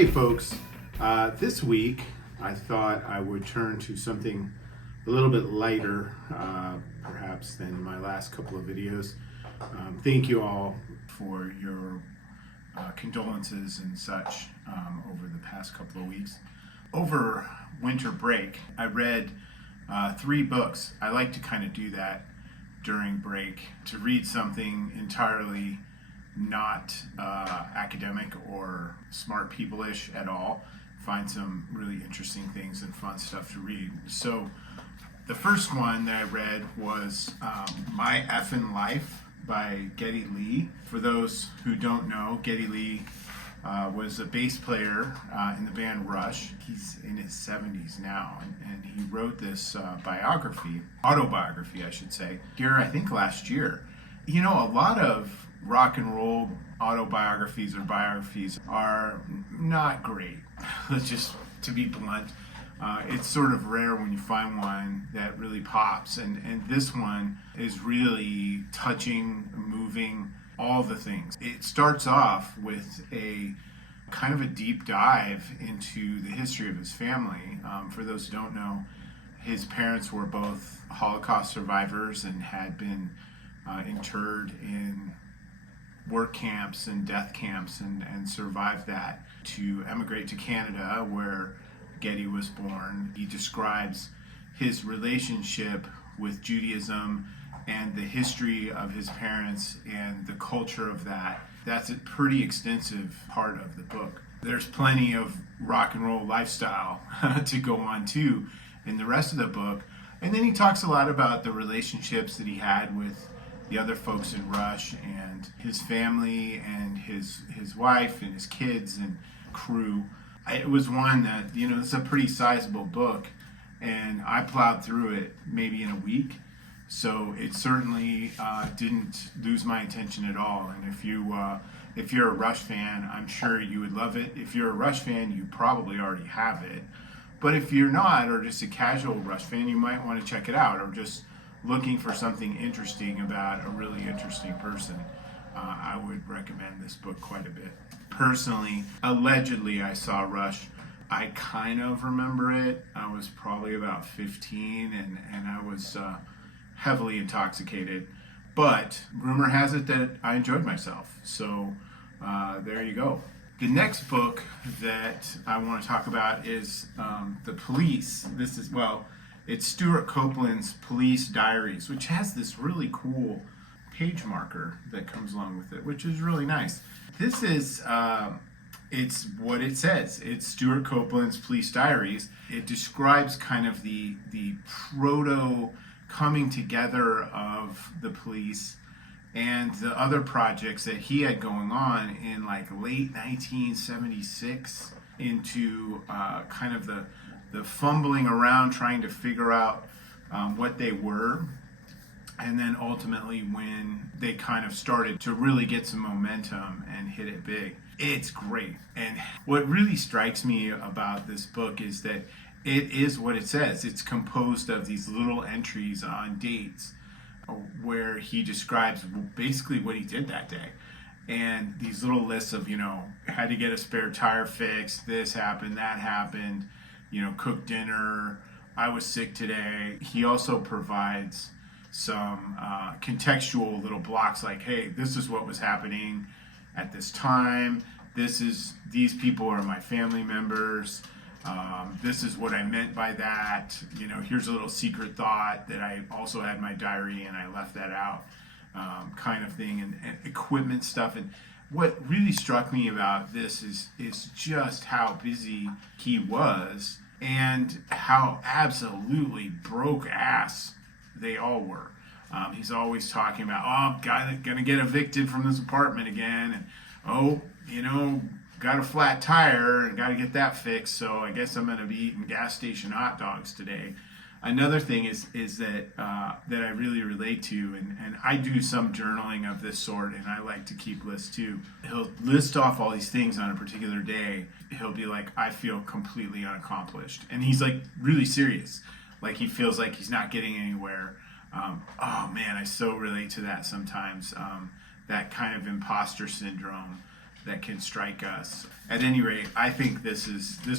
Hey folks, this week I thought I would turn to something a little bit lighter, perhaps than my last couple of videos. Thank you all for your condolences and such over the past couple of weeks. Over winter break, I read 3 books. I like to kind of do that during break, to read something entirely not academic or smart people-ish at all. Find some really interesting things and fun stuff to read. So the first one that I read was My Effin Life by Geddy Lee. For those who don't know, Geddy Lee was a bass player in the band Rush. He's in his 70s now, and he wrote this autobiography, I should say, here I think last year. You know, a lot of rock and roll autobiographies or biographies are not great. Let's just, to be blunt, it's sort of rare when you find one that really pops, and this one is really touching, moving, all the things. It starts off with a kind of a deep dive into the history of his family. For those who don't know, his parents were both Holocaust survivors and had been interred in work camps and death camps and survived that to emigrate to Canada, where Geddy was born. He describes his relationship with Judaism and the history of his parents and the culture of that. That's a pretty extensive part of the book. There's plenty of rock and roll lifestyle to go on too in the rest of the book. And then he talks a lot about the relationships that he had with the other folks in Rush and his family and his wife and his kids and crew. It was one that, you know, it's a pretty sizable book, and I plowed through it maybe in a week. So it certainly didn't lose my attention at all. And if you're a Rush fan, I'm sure you would love it. If you're a Rush fan, you probably already have it. But if you're not, or just a casual Rush fan, you might want to check it out, or just looking for something interesting about a really interesting person. I would recommend this book quite a bit. Personally, allegedly, I saw Rush. I kind of remember it. I was probably about 15, and I was heavily intoxicated. But rumor has it that I enjoyed myself. So there you go. The next book that I want to talk about is The Police. It's Stewart Copeland's Police Diaries, which has this really cool page marker that comes along with it, which is really nice. This is, it's what it says. It's Stewart Copeland's Police Diaries. It describes kind of the proto coming together of the police and the other projects that he had going on in like late 1976 into kind of the fumbling around trying to figure out what they were, and then ultimately when they kind of started to really get some momentum and hit it big. It's great. And what really strikes me about this book is that it is what it says. It's composed of these little entries on dates where he describes basically what he did that day. And these little lists of, had to get a spare tire fixed, this happened, that happened, cook dinner, I was sick today. He also provides some contextual little blocks like, hey, this is what was happening at this time. These people are my family members. This is what I meant by that. Here's a little secret thought that I also had in my diary and I left that out, kind of thing, and equipment stuff. And what really struck me about this is just how busy he was and how absolutely broke ass they all were. He's always talking about, I'm gonna get evicted from this apartment again, and got a flat tire and got to get that fixed, so I guess I'm gonna be eating gas station hot dogs today. Another thing is that that I really relate to, and I do some journaling of this sort, and I like to keep lists too. He'll list off all these things on a particular day. He'll be like, I feel completely unaccomplished. And he's like really serious. Like he feels like he's not getting anywhere. Oh man, I so relate to that sometimes. That kind of imposter syndrome that can strike us. At any rate, I think this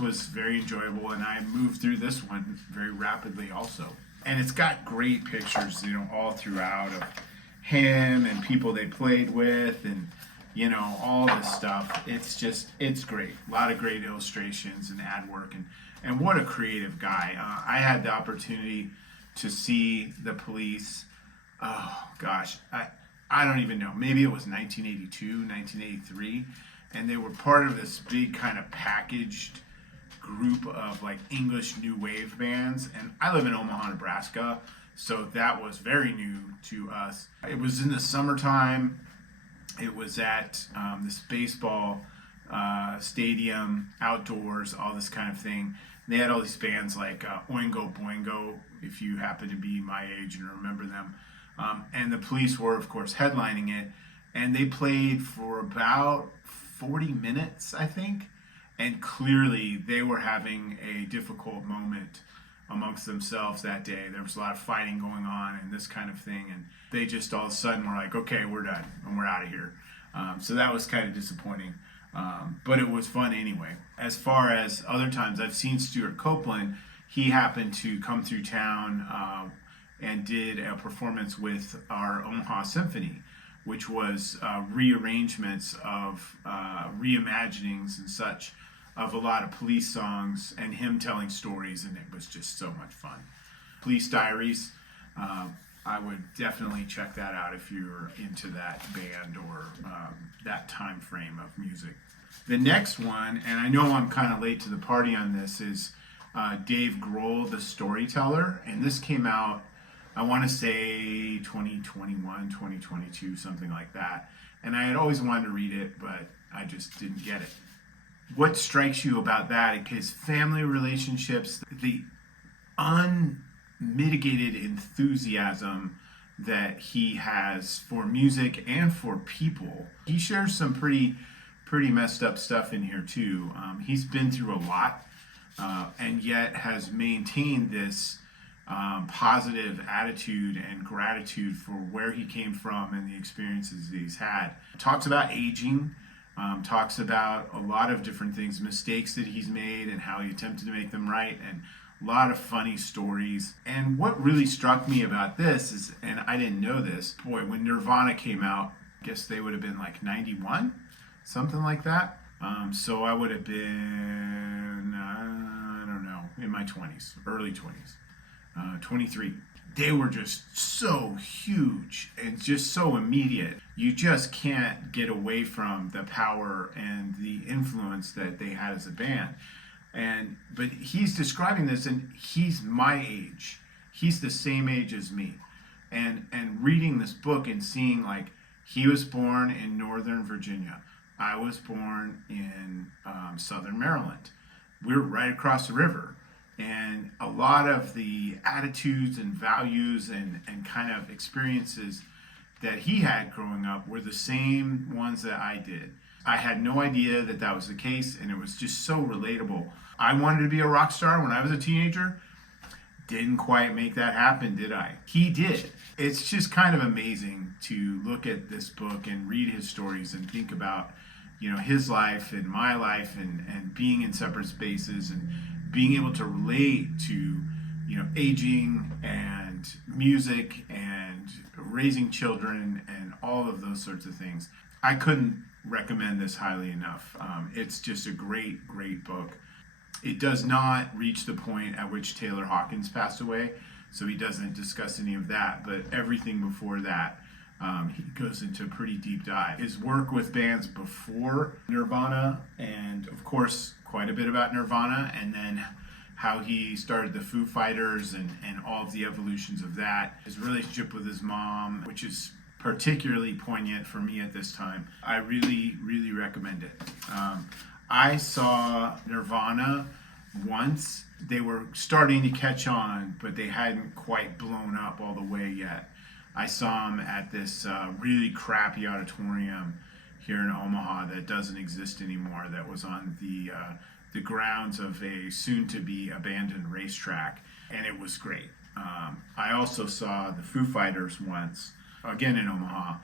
was very enjoyable, and I moved through this one very rapidly also. And it's got great pictures, all throughout of him and people they played with, and all this stuff. It's great. A lot of great illustrations and ad work, and what a creative guy. I had the opportunity to see the Police. Oh gosh, I don't even know. Maybe it was 1982, 1983, and they were part of this big kind of packaged group of like English new wave bands. And I live in Omaha, Nebraska, so that was very new to us. It was in the summertime. It was at this baseball stadium, outdoors, all this kind of thing. They had all these bands like Oingo Boingo, if you happen to be my age and remember them. And the Police were, of course, headlining it. And they played for about 40 minutes, I think. And clearly they were having a difficult moment amongst themselves that day. There was a lot of fighting going on and this kind of thing. And they just all of a sudden were like, okay, we're done and we're out of here. So that was kind of disappointing. But it was fun anyway. As far as other times, I've seen Stewart Copeland. He happened to come through town and did a performance with our Omaha Symphony, which was rearrangements of reimaginings and such of a lot of Police songs, and him telling stories, and it was just so much fun. Police Diaries, I would definitely check that out if you're into that band or that time frame of music. The next one, and I know I'm kind of late to the party on this, is Dave Grohl, the Storyteller, and this came out, I want to say 2021, 2022, something like that. And I had always wanted to read it, but I just didn't get it. What strikes you about that is family relationships, the unmitigated enthusiasm that he has for music and for people. He shares some pretty messed up stuff in here too. He's been through a lot, and yet has maintained this positive attitude and gratitude for where he came from and the experiences that he's had. Talks about aging, talks about a lot of different things, mistakes that he's made and how he attempted to make them right, and a lot of funny stories. And what really struck me about this is, and I didn't know this, boy, when Nirvana came out, I guess they would have been like 91, something like that. So I would have been, I don't know, in my 20s, early 20s. 23. They were just so huge and just so immediate. You just can't get away from the power and the influence that they had as a band. But he's describing this, and he's my age. He's the same age as me. And reading this book and seeing, like, he was born in Northern Virginia. I was born in Southern Maryland. We're right across the river. And a lot of the attitudes and values and kind of experiences that he had growing up were the same ones that I did. I had no idea that that was the case, and it was just so relatable. I wanted to be a rock star when I was a teenager. Didn't quite make that happen, did I? He did. It's just kind of amazing to look at this book and read his stories and think about, his life and my life and being in separate spaces and being able to relate to, aging and music and raising children and all of those sorts of things. I couldn't recommend this highly enough. It's just a great, great book. It does not reach the point at which Taylor Hawkins passed away, so he doesn't discuss any of that, but everything before that, he goes into a pretty deep dive. His work with bands before Nirvana, and of course, quite a bit about Nirvana, and then how he started the Foofighters and all of the evolutions of that. His relationship with his mom, which is particularly poignant for me at this time. I really, really recommend it. I saw Nirvana once. They were starting to catch on, but they hadn't quite blown up all the way yet. I saw them at this really crappy auditorium here in Omaha that doesn't exist anymore, that was on the grounds of a soon-to-be abandoned racetrack, and it was great. I also saw the Foofighters once, again in Omaha,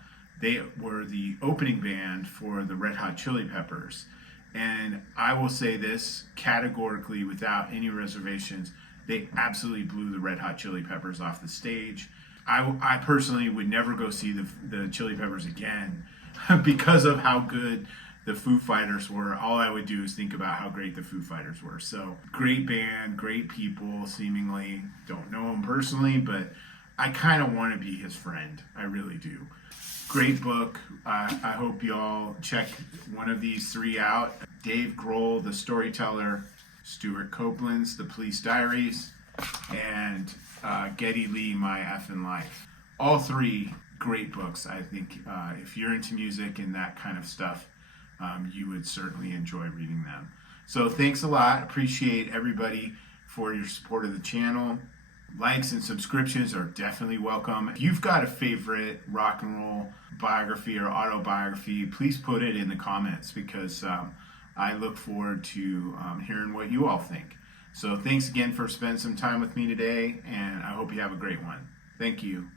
They were the opening band for the Red Hot Chili Peppers. And I will say this categorically without any reservations, they absolutely blew the Red Hot Chili Peppers off the stage. I personally would never go see the Chili Peppers again because of how good the Foofighters were. All I would do is think about how great the Foofighters were. So great band, great people, seemingly. Don't know him personally, but I kind of want to be his friend. I really do. Great book. I hope y'all check one of these three out. Dave Grohl, The Storyteller, Stewart Copeland's The Police Diaries, and Geddy Lee, My Effin Life. All three great books. I think if you're into music and that kind of stuff, you would certainly enjoy reading them. So thanks a lot. Appreciate everybody for your support of the channel. Likes and subscriptions are definitely welcome. If you've got a favorite rock and roll biography or autobiography, please put it in the comments because I look forward to hearing what you all think. So thanks again for spending some time with me today, and I hope you have a great one. Thank you.